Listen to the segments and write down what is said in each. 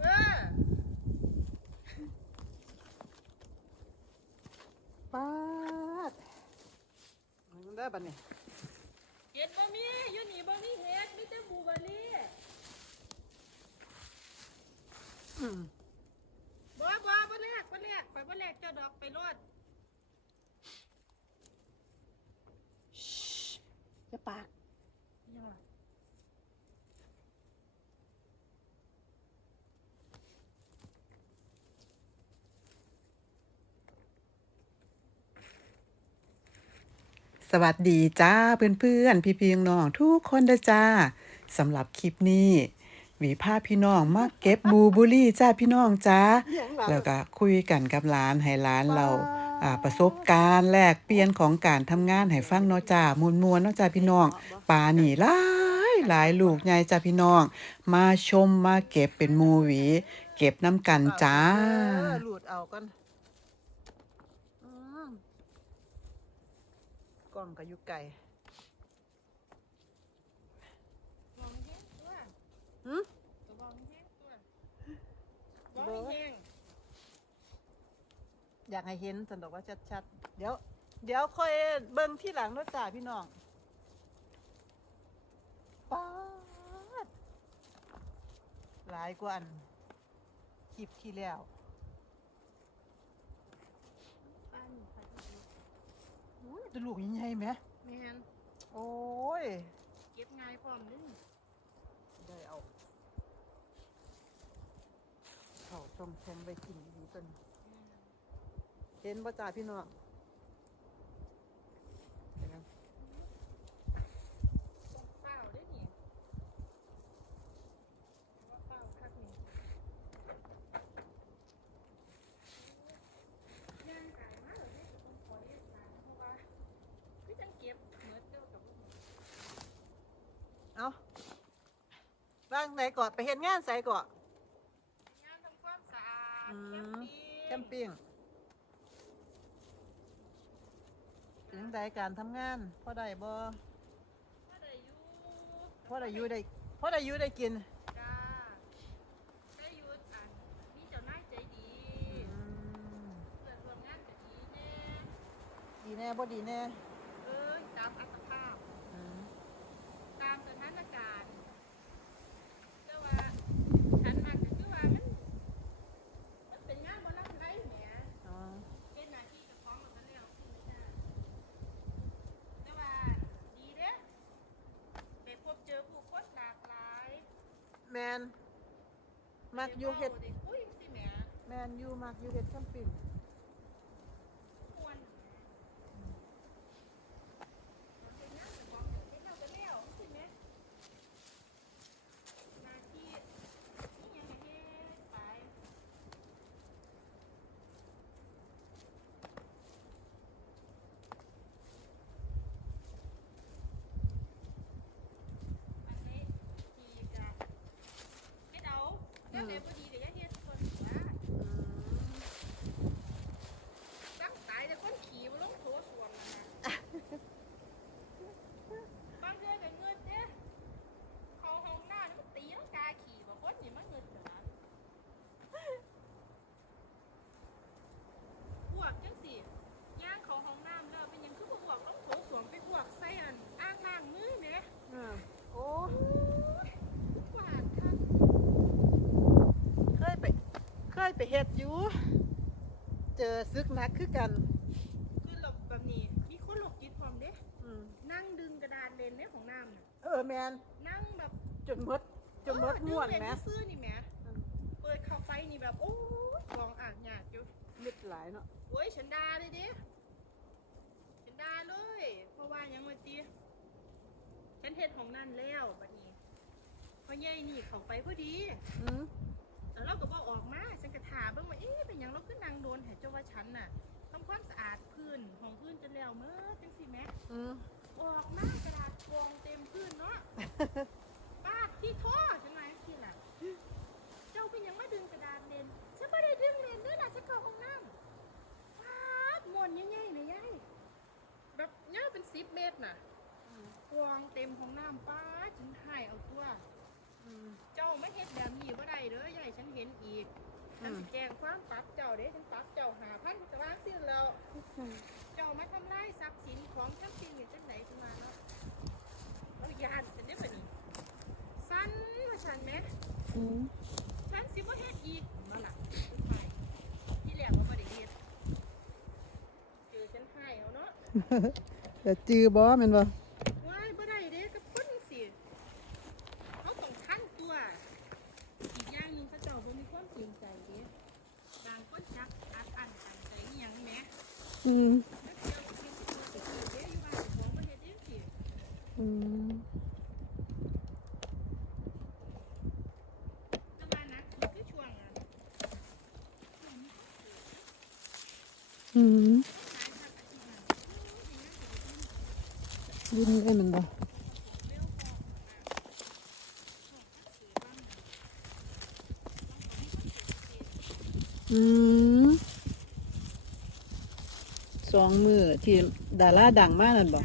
เออป้าดมันได้บัดนี้เห็ดบ่มีอยู่นี่บ่มีเห็ดมีแต่บลูเบอร์รี่อืมบ่บ่บ่แลกบ่แลกไปบ่แลกเจ้าดอกไปรดจะปาก ยังล่ะ สวัสดีจ้าเพื่อนๆ พี่ๆน้องๆทุกคนเด้อจ้าสำหรับคลิปนี้หวีพาพี่น้องมาเก็บบลูเบุรี่จ้าพี่น้องจ้าแล้วก็คุยกันกับหลานให้หลานเราอ่าประสบการณ์แลกเปลี่ยนของการทำงานให้ฟังเนาะจ้ามวนๆเนาะจ้าพี่น้องปลานี่หลายหลายลูกใหญ่จ้าพี่น้อง มาชมมาเก็บเป็นหมูหวี เก็บน้ำกันจ้าหลุดเอากันอืมกล้ องกับยุไก่มองแห้งตัวหืมก็มองแห้งตัวบ่มีแห้งอยากให้เห็นสันดอกว่าชัดๆ เดี๋ยว เดี๋ยวค่อยเบิ่งที่หลังด้วยจ้าพี่น้องป๊าดหลายกว่าอันคลิปที่แล้ว ป้าหนูไปดู อุ้ยแตลูกใหญ่ๆไหมแม่นโอ้ย เก็บง่ายพร้อมเด้อได้เอาเขาต้มแข็งไปกินดีต้นเห็นบ่จ้าพี่น้องเห็นไหม ต้องเฝ้าเด้อนี่ว่าเฝ้าคักนี่ย่างกายมาแล้วเนี่ยต้องขอเรียกหลานเพราะว่าคือจังเก็บเหมือนเจ้ากับลูก เอาบ้าง ไหนก่อนไปเห็นงานใส่ก่อนงานทำความสะอาดอืแคมมปิ้งแคมปิ้งถึงใดการทำงานพ่อได้บ่พ่อได้อยู่พ่อได้อยู่ได้พ่อได้อยู่ได้กินจ้าได้อยู่อันมีเจ้านายใจดีอืมเพื่อนร่วมงานก็ดีแน่ดีแน่บ่ดีแน่ เอ้ยตามอัตภาพ อืม ตามสถานการณ์แต่ว่าฉันมักก็คือว่ามันมันเป็นงานบ่รับไรแหม อ๋อ เป็นหน้าที่เจ้าของมันแล้วคือไม่ได้แต่ว่าดีเด้ไปพบเจอผู้คนหลากหลาย แมนมักอยู่เฮ็ดได้คุยสิแหมแมนอยู่มักอยู่เฮ็ดแคมปิ้ง ม่วนมันเป็นงานเจ้าของเฮ็ดแล้วก็แล้วสิแหมหน้าที่นี่ยังก็เฮ็ดไป อันนี้ดีกะเฮ็ดเอาแล้วไหนบ่ดีก็อย่าเฮ็ดคนว่า อืม ตั้งตายแต่คนขี่บ่ลงโถส้วมนั่นน่ะบางเทื่อก็เงินเด้เข้าห้องน้ำนี่มันตีลังกาขี่บ่คนนี่มันเงินขนาดพวกจังซี่ย่างเข้าห้องน้ำแล้วเป็นหยังคือบ่พวกลงโถส้วมไปพวกใส่อันอ่างล้างมือแหม อืมโอ้ กวาดค่ะ เคยไปเคย ไปเฮ็ดอยู่ เจอซึกหนักคือกัน คือหลบแบบนี้ มีคนหลบจิตพร้อมเด้ อืมนั่งดึงกระดานเลนในของน้ำน่ะเออแมนนั่งแบบจนหมดจนหมดเออม่วนดึงแหม เลซื่อๆนี่แหมอืม เปิดเข้าไปนี่แบบ โอ้ยกองอ่างหยาดอยู่ มิดหลายเนาะโอ้ยฉันดาเลยดิฉันดาเลย เพราะว่าหยังวะจีฉันเห็ดของนั่นแล้วบัดนี้เพราะใหญ่นี่เขาไปพอดี อืม แล้วเราก็บอกออกมาฉันก็ถามเบิ่งว่าเอ๊ะเป็นหยังเราขึ้นนางโดนแห่เจ้าว่าฉันน่ะทำความสะอาดพื้นของพื้นจนแล้วเมื่อจังสิแหม่อืมออกมากระดาษกองเต็มพื้นเนาะป้าดที่ท่อฉันหมายที่ล่ะ เจ้าเป็นหยังมาดึงกระดาษเลนฉันไม่ได้ดึงเลนเด้อล่ะฉันเข้าห้องน้ำป้าดมวนใหญ่ๆเลยยายแบบยาวเป็นสิบเมตรน่ะกองเต็มห้องน้ำป้าดฉันถ่ายเอาตัว อืมเจ้าไม่เฮ็ดแบบนี้บ่ได้ เด้ออย่าให้ฉันเห็นอีกฉันสิแจ้งความปรับเจ้าเด้ฉันปรับเจ้าหาพันจะวางสิ้นแล้ว เจ้ามาทำลายทรัพย์สินของทั้งสิ้นนี่จังไหนขึ้นมาเนาะเอายานฉันได้บ่นี่สั้นว่าฉันแหมอืมฉันสิบ่เฮ็ดอีกมาล่ะสุดท้ายที่แรกว่าบ่ได้เฮ็ดเจอฉันให้เอาเนาะแต่จือบ่แม่นบ่ ว้ายบ่ได้เด้กับคนสิเขาต้องทันตัว อีกอย่างหนึงเขาเจ้าบ่มีความจริงใจเด้บางคนจักอัดอั้นตันใจอีหยังแหม อืม แล้วเที่ยวไปกินสิตัวสิกินเด้อยู่บ้านเจ้าของบ่เฮ็ดเองสิ อืม แต่ว่านักคือช่วงอะ อืม ขา ดูนี่เอ้มันบ่อืมสองมือที่ดาราดังมากนั่นบอก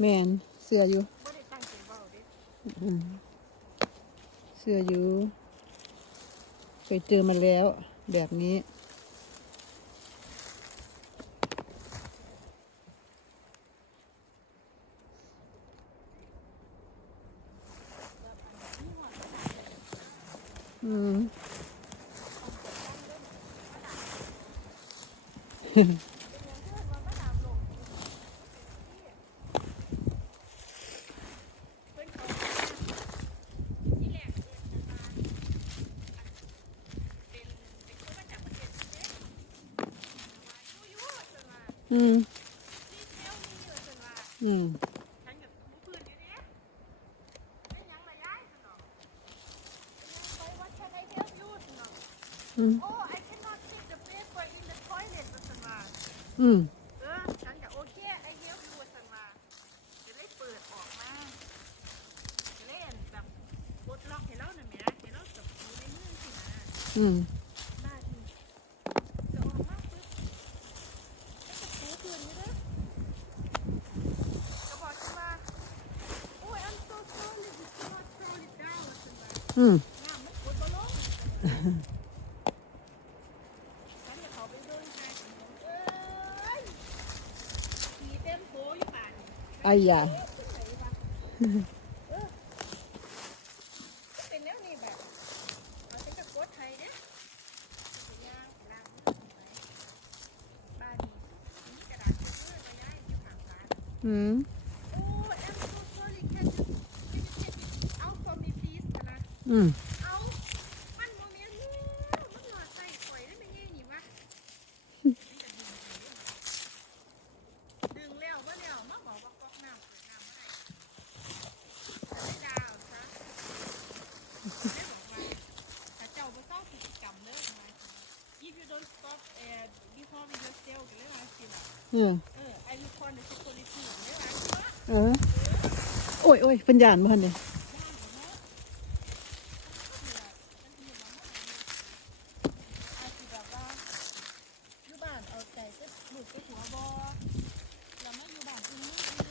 แมนเสื้ออยู่เสื้ออยู่เคยเจอมาแล้ว แบบนี้อืม เพิ่นเขาที่แรกเอิ้นกันว่าเป็นเป็นคนมาจากประเทศเด้ว่าอยู่ๆเพิ่นว่า อืม ที่แถวนี้เพิ่นว่า อืม ฉันกับผู้พื้นอยู่เด้เป็นหยังล่ะยายซั่นเนาะเป็นหยังไป what can I help you ซั่นเนาะ อืม oh I cannot take the paper in the toilet ว่าซั่นว่าอืม เออฉันก็โอเคไอเดียดูสันมาจะได้เปิดออกมาจะเล่นแบบปลดล็อกให้เราหน่อยไหมให้เราจับมือในมือสินะ อืม บ้าทีจะออกมาปุ๊บแล้วก็ถูคืนนี่เด้อก็บอกฉันว่าโอ้ย I'm so sorry this cannot throw it down สันว่า อืม น้ำมันกดบ่ลงางล้างมือไปบ้านนี้มี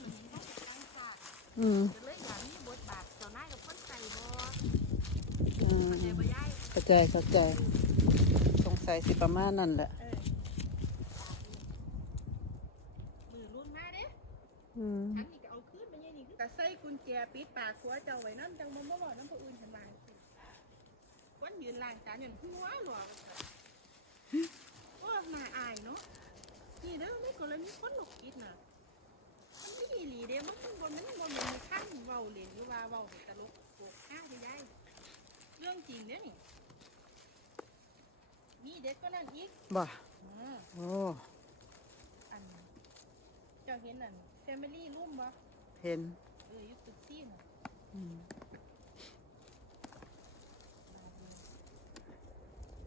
หมือนเขาจะตั้งศาสตร์อืมก็เลยอยากมีบทบาทเจ้านายกับคนใจบออืมเข้าใจบ่ยายเข้าใจเข้าใจสงสัยสิประมาณนั่นแหละ เออมือรุ่นมาเด้ อืมฉันนี่ก็เอาขึ้นมาเนี่ยนี่แต่ใส่กุญแจปิดปากหัวเจ้าไว้น้ำจังบ่มาบอกน้ำผู้อื่นฉันมาสิวันยืนล้างจานอยู่หัวหลวงโอ้น่าอายเนาะนี่เด้อในกรณีคนโรคจิตน่ะมันมีอีหลีเด้มันบ่มันบ่แม่นในขั้นเว้าเล่นหรือว่าเว้าให้ตลกโปกฮาได้ยายเรื่องจริงเด้อนี่มีเด็ดก็นั่นอีกบ่อ่าโอ้อันเจ้าเห็นอัน Family Room บ่เห็นเอออยู่ตึกซี่น่ะอืม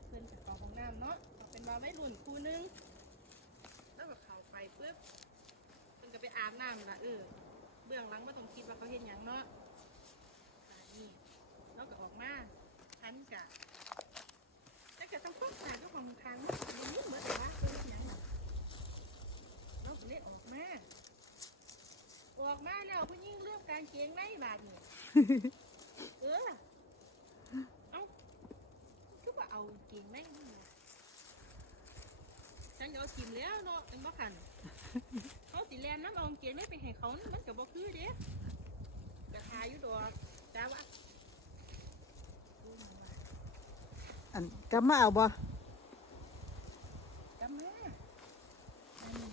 เพิ่นไปเข้าห้องน้ำเนาะก็เป็นว่าวัยรุ่นคู่หนึง แล้วก็เข้าไปปึ๊บเพิ่นก็ไปอาบน้ำล่ะเออ เบื้องหลังบ่ต้องคิดว่าเขาเฮ็ดหยังเนาะอ่านี่แล้วก็ออกมาทันกะแล้วก็ต้องพกสารเจ้าของทางมันบ่มีเหมือนแต่ว่าเพิ่นเฮ็ดหยังน่ะเราก็เลยออกมา ออกมาแล้วผู้หญิง เรื่องการเกงในบาดนี่เออเอ้าคือว่าเอาเกงในนี่นะฉันก็เอากินแล้วเนาะเป็นบ่คันเขาสิแลนน้ำเอากางเกงในไปให้เขามันก็บ่คือเด้กระทาอยู่ดอกจ้าวะดูหน่อยว่าอันกลับมาเอาบ่ จำแม่อันนี้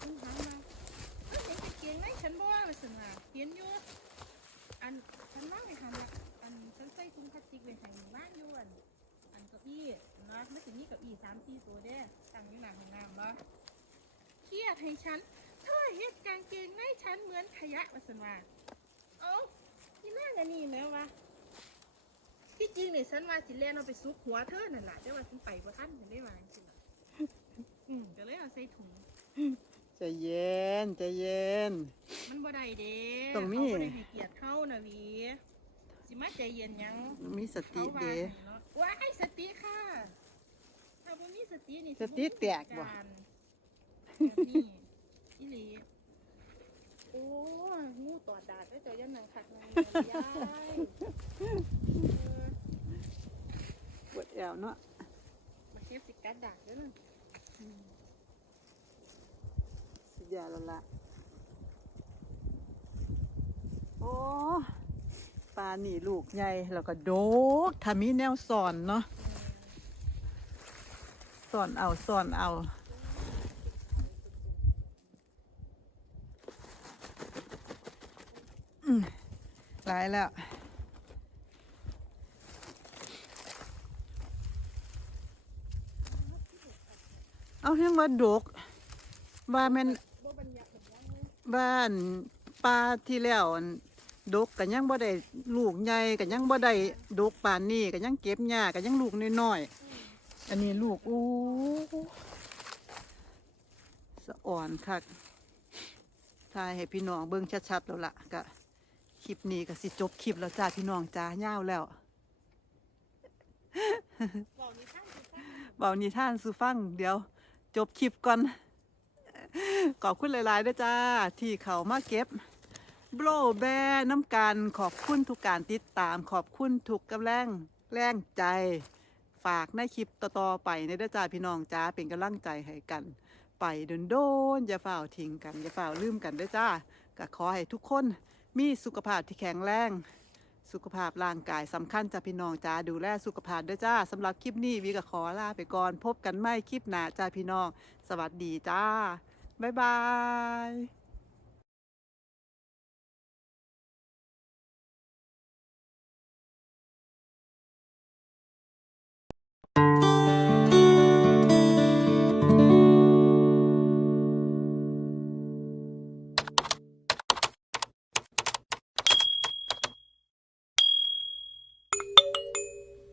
คุณถามมาเอ้ยเห็นกางเกงในฉันบ่ว่าซั่นว่าเห็นอยู่ อันฉันว่าไงทำละอันฉันใส่ถุงพลาสติกไว้ให้หมู่บ้านอยู่อันอันเก้าอี้นะไม่ถึงนี่เก้าอี้สามสี่ตัวเด้ตั้งอยู่หน้าห้องน้ำบ่เครียดให้ฉันเธอเฮ็ดกางเกงในฉันเหมือนขยะว่าสมาเอ้าที่นั่งอันนี้แม้วะที่จริงเนี่ยฉันว่าสิแล่นเอาไปซุกหัวเธอนั่นแหละแต่ว่าฉันไปบ่ทันฉันได้มาจริงๆอืมก็เลยเอาใส่ถุง ใจเย็นใจเย็น มันบ่ได้เด้ต้องมีเขาบ่ได้ให้เกียรติเฮานะหวีสิมาใจเย็นหยังมีสติเขาว่าเด้ ให้เนาะว้ายสติค่ะถ้าบ่มีสตินี่สติแตกบ่การแบบนี้อีหลีโอ้ยงูตอดดาดแล้วเจ้ายันหนังขัดนังเลยยายเออปวดแอวเนาะมาเชฟสิกัดดาดเด้อนั่นสุด ยอดแล้วล่ะโอ้ปลาหนีลูกใหญ่แล้วก็โดกถ้ามีแนวสอนเนาะสอนเอาสอนเอาหลายแล้วเอาเรื่องว่าดกว่าแม่น บัญญัติเลยบ้านปลาที่แล้วอั่นดกกันยังบ่ได้ลูกใหญ่กันยังบ่ได้ดกปานนี้กันยังเก็บหญ้ากันยังลูกน้อยๆอันนี้ลูกอู้สะอ่อนคักทายให้พี่น้องเบิ่งชัดๆแล้วล่ะก็คลิปนี้ก็สิจบคลิปแล้วจ้าพี่น้องจ้ายาวแล้วบอกนิทานสิฟังเบานิท่านสู่ฟังเดี๋ยว จบคลิปก่อน ขอบคุณหลายๆด้วยจ้า ที่เขามาเก็บโบรแบน้ำกันขอบคุณทุกการติดตาม ขอบคุณทุกกำลังแรงใจ ฝากในคลิปต่อๆไปในด้จ้าพี่น้องจ้าเป็นกำลังใจให้กัน ไปโดนๆอย่าฝ่าทิ้งกันอย่าฝ่าลืมกันด้จ้าก็ขอให้ทุกคนมีสุขภาพที่แข็งแรง สุขภาพร่างกายสำคัญจ้าพี่น้องจ้าดูแลสุขภาพด้วยจ้าสำหรับคลิปนี้วีก็ขอลาไปก่อน พบกันไม่คลิปหน้าจ้าพี่น้อง สวัสดีจ้า บ๊ายบาย